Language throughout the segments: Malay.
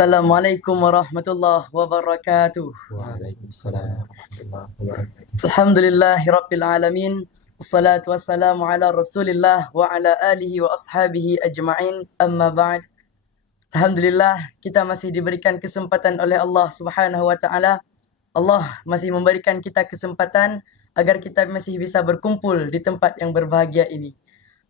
Assalamualaikum warahmatullahi wabarakatuh. Waalaikumsalam warahmatullahi wabarakatuh. Alhamdulillahirabbil alamin. Wassalatu wassalamu ala Rasulillah wa ala alihi wa ashabihi ajma'in. Amma ba'd. Alhamdulillah kita masih diberikan kesempatan oleh Allah Subhanahu wa taala. Allah masih memberikan kita kesempatan agar kita masih bisa berkumpul di tempat yang berbahagia ini.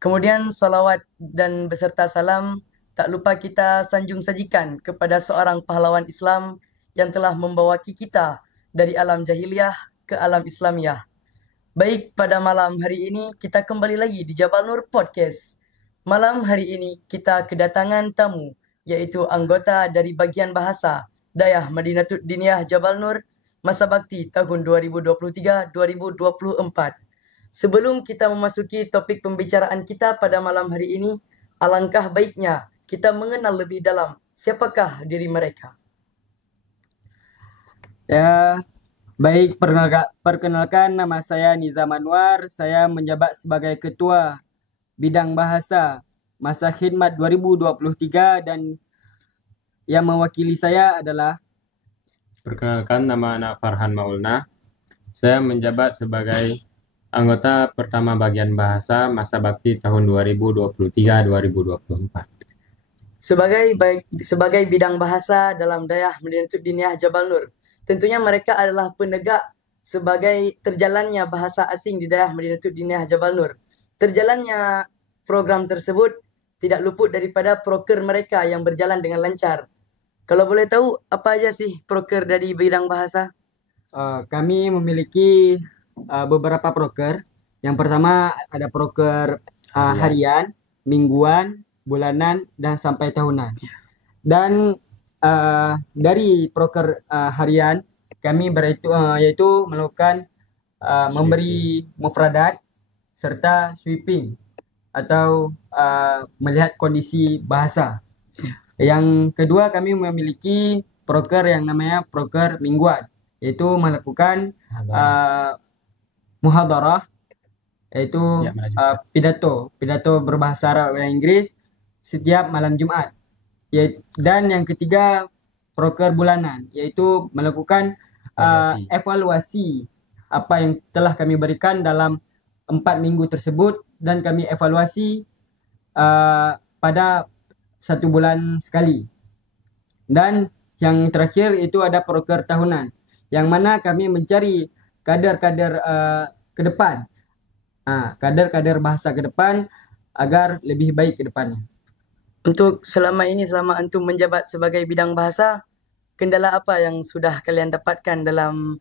Kemudian salawat dan beserta salam tak lupa kita sanjung sajikan kepada seorang pahlawan Islam yang telah membawaki kita dari alam jahiliyah ke alam Islamiyah. Baik, pada malam hari ini kita kembali lagi di Jabal Nur Podcast. Malam hari ini kita kedatangan tamu, yaitu anggota dari bagian bahasa Dayah Madinatul Diniyah Jabal Nur masa bakti tahun 2023-2024. Sebelum kita memasuki topik pembicaraan kita pada malam hari ini, alangkah baiknya kita mengenal lebih dalam siapakah diri mereka. Ya, baik, perkenalkan nama saya Nizam Anwar. Saya menjabat sebagai Ketua Bidang Bahasa masa khidmat 2023 dan yang mewakili saya adalah Perkenalkan, nama anak Farhan Maulna. Saya menjabat sebagai anggota pertama bagian bahasa masa bakti tahun 2023-2024. Sebagai bidang bahasa dalam Dayah Madinatul Diniyah Jabal Nur, tentunya mereka adalah penegak sebagai terjalannya bahasa asing di Dayah Madinatul Diniyah Jabal Nur. Terjalannya program tersebut tidak luput daripada proker mereka yang berjalan dengan lancar. Kalau boleh tahu, apa aja sih proker dari bidang bahasa? kami memiliki beberapa proker. Yang pertama ada proker harian, mingguan, bulanan, dan sampai tahunan. Dan dari proker harian kami yaitu melakukan memberi mufradat serta sweeping atau melihat kondisi bahasa. Yang kedua, kami memiliki proker yang namanya proker mingguan, yaitu melakukan muhadarah, yaitu pidato berbahasa Arab dan Inggris setiap malam Jumat. Dan yang ketiga, proker bulanan, yaitu melakukan evaluasi apa yang telah kami berikan dalam 4 minggu tersebut, dan kami evaluasi pada 1 bulan sekali. Dan yang terakhir itu ada proker tahunan, yang mana kami mencari kader-kader ke depan, kader-kader bahasa ke depan agar lebih baik ke depannya. Untuk selama antum menjabat sebagai bidang bahasa, kendala apa yang sudah kalian dapatkan dalam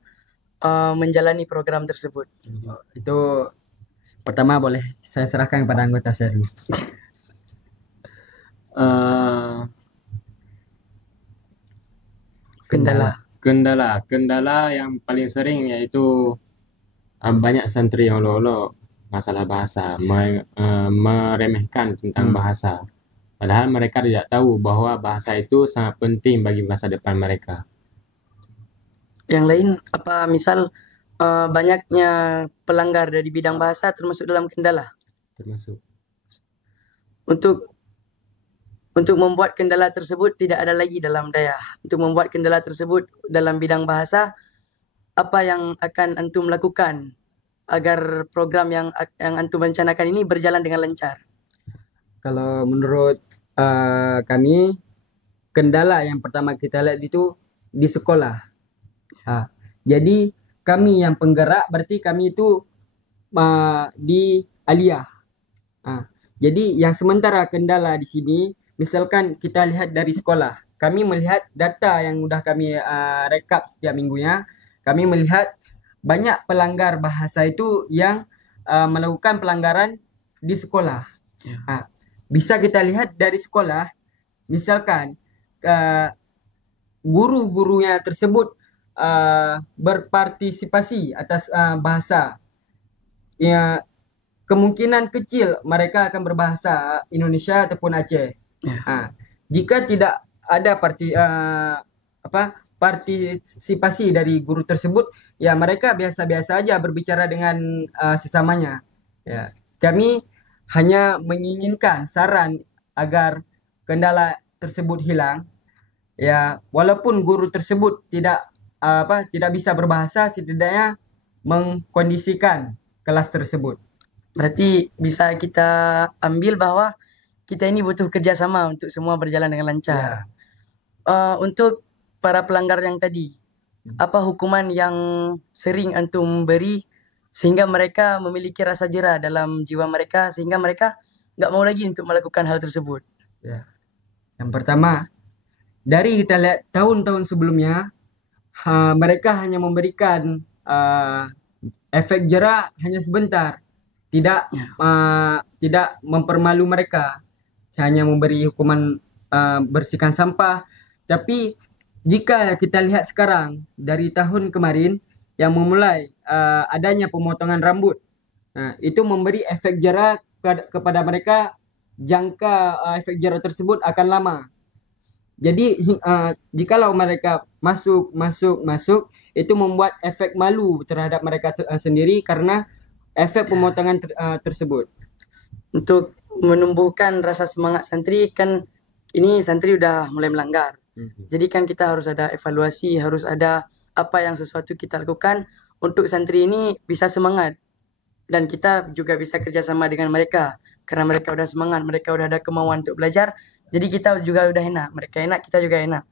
menjalani program tersebut? Itu pertama boleh saya serahkan kepada anggota saya dulu. Kendala yang paling sering yaitu banyak santri yang lolo masalah bahasa, meremehkan tentang bahasa. Padahal mereka tidak tahu bahwa bahasa itu sangat penting bagi masa depan mereka. Yang lain apa, misal banyaknya pelanggar dari bidang bahasa termasuk dalam kendala? Termasuk. Untuk membuat kendala tersebut tidak ada lagi dalam Dayah. Untuk membuat kendala tersebut dalam bidang bahasa, apa yang akan antum lakukan agar program yang antum rencanakan ini berjalan dengan lancar? Kalau menurut kami, kendala yang pertama kita lihat itu di sekolah. Jadi kami yang penggerak, berarti kami itu di aliyah. Jadi yang sementara kendala di sini, misalkan kita lihat dari sekolah, kami melihat data yang sudah kami rekap setiap minggunya, kami melihat banyak pelanggar bahasa itu yang melakukan pelanggaran di sekolah. Bisa kita lihat dari sekolah, misalkan guru-gurunya tersebut berpartisipasi atas bahasa. Ya, kemungkinan kecil mereka akan berbahasa Indonesia ataupun Aceh. Jika tidak ada partisipasi dari guru tersebut, ya mereka biasa-biasa aja berbicara dengan sesamanya. Ya, kami hanya menginginkan saran agar kendala tersebut hilang. Ya, walaupun guru tersebut tidak bisa berbahasa, setidaknya mengkondisikan kelas tersebut. Berarti bisa kita ambil bahwa kita ini butuh kerjasama untuk semua berjalan dengan lancar. Untuk para pelanggar yang tadi, apa hukuman yang sering antum beri sehingga mereka memiliki rasa jera dalam jiwa mereka sehingga mereka nggak mau lagi untuk melakukan hal tersebut? Ya. Yang pertama, dari kita lihat tahun-tahun sebelumnya, mereka hanya memberikan efek jera hanya sebentar, tidak tidak mempermalu mereka, hanya memberi hukuman bersihkan sampah. Tapi jika kita lihat sekarang dari tahun kemarin yang memulai adanya pemotongan rambut, itu memberi efek jera kepada mereka, jangka efek jera tersebut akan lama. Jadi jikalau mereka masuk, itu membuat efek malu terhadap mereka sendiri karena efek pemotongan tersebut. Untuk menumbuhkan rasa semangat santri, kan ini santri udah mulai melanggar. Jadi kan kita harus ada evaluasi, harus ada apa yang sesuatu kita lakukan untuk santri ini bisa semangat. Dan kita juga bisa kerjasama dengan mereka. Karena mereka udah semangat, mereka udah ada kemauan untuk belajar. Jadi kita juga udah enak, mereka enak, kita juga enak.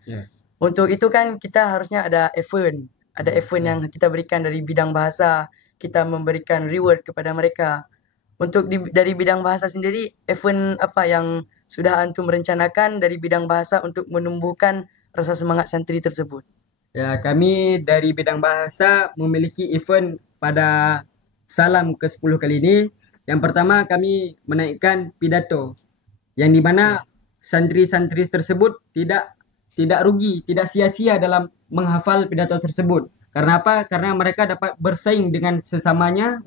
Untuk itu kan kita harusnya ada event. Ada event yang kita berikan dari bidang bahasa, kita memberikan reward kepada mereka. Untuk dari bidang bahasa sendiri, event apa yang sudah antum merencanakan dari bidang bahasa untuk menumbuhkan rasa semangat santri tersebut? Ya, kami dari bidang bahasa memiliki event pada Salam ke-10 kali ini. Yang pertama kami menaikkan pidato, yang dimana santri-santri tersebut tidak rugi, tidak sia-sia dalam menghafal pidato tersebut. Karena apa? Karena mereka dapat bersaing dengan sesamanya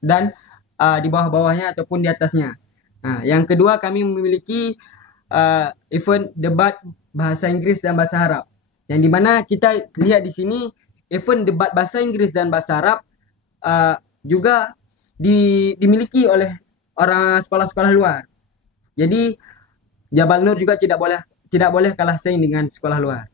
dan di bawah-bawahnya ataupun di atasnya. Nah, yang kedua kami memiliki event debat bahasa Inggris dan bahasa Arab. Yang dimana kita lihat di sini event debat bahasa Inggris dan bahasa Arab juga dimiliki oleh orang sekolah-sekolah luar. Jadi Jabal Nur juga tidak boleh kalah saing dengan sekolah luar.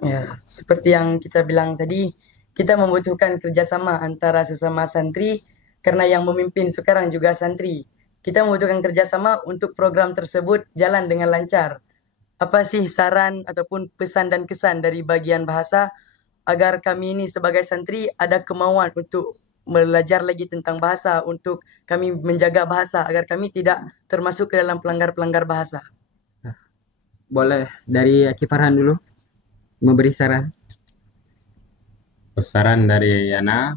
Ya, seperti yang kita bilang tadi, kita membutuhkan kerjasama antara sesama santri karena yang memimpin sekarang juga santri. Kita membutuhkan kerjasama untuk program tersebut jalan dengan lancar. Apa sih saran ataupun pesan dan kesan dari bagian bahasa agar kami ini sebagai santri ada kemauan untuk belajar lagi tentang bahasa, untuk kami menjaga bahasa agar kami tidak termasuk ke dalam pelanggar-pelanggar bahasa? Boleh dari Aki Farhan dulu memberi saran. Saran dari Yana,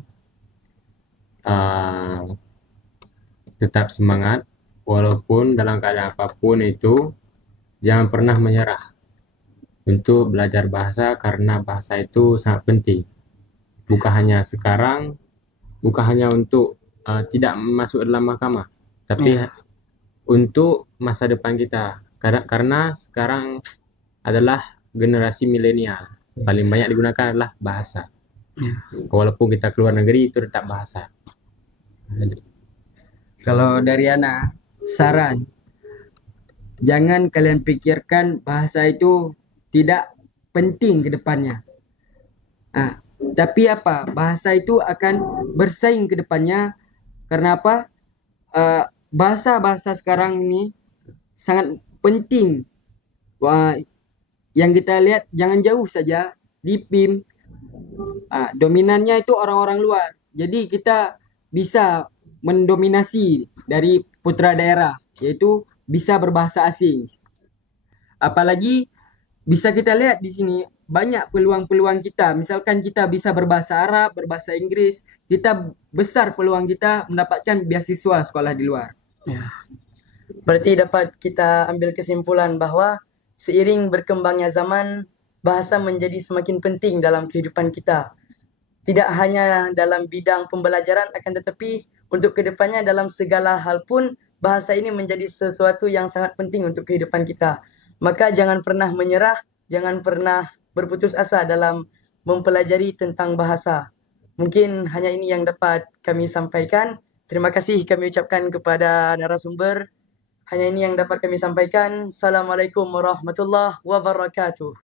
tetap semangat walaupun dalam keadaan apapun itu, jangan pernah menyerah untuk belajar bahasa karena bahasa itu sangat penting. Bukan hanya sekarang, bukan hanya untuk tidak masuk dalam mahkamah, tapi untuk masa depan kita. Karena sekarang adalah generasi milenial, paling banyak digunakan adalah bahasa. Walaupun kita keluar negeri itu tetap bahasa. Kalau dari Ana, saran, jangan kalian pikirkan bahasa itu tidak penting ke depannya. Tapi apa? Bahasa itu akan bersaing ke depannya. Karena apa? Bahasa-bahasa sekarang ini sangat penting. Yang kita lihat jangan jauh saja di PIM. Dominannya itu orang-orang luar. Jadi kita bisa mendominasi dari putra daerah, yaitu bisa berbahasa asing. Apalagi bisa kita lihat di sini banyak peluang-peluang kita. Misalkan kita bisa berbahasa Arab, berbahasa Inggris, kita besar peluang kita mendapatkan beasiswa sekolah di luar. Ya. Berarti dapat kita ambil kesimpulan bahwa seiring berkembangnya zaman, bahasa menjadi semakin penting dalam kehidupan kita. Tidak hanya dalam bidang pembelajaran, akan tetapi untuk kedepannya dalam segala hal pun bahasa ini menjadi sesuatu yang sangat penting untuk kehidupan kita. Maka jangan pernah menyerah, jangan pernah berputus asa dalam mempelajari tentang bahasa. Mungkin hanya ini yang dapat kami sampaikan. Terima kasih kami ucapkan kepada narasumber. Hanya ini yang dapat kami sampaikan. Assalamualaikum warahmatullahi wabarakatuh.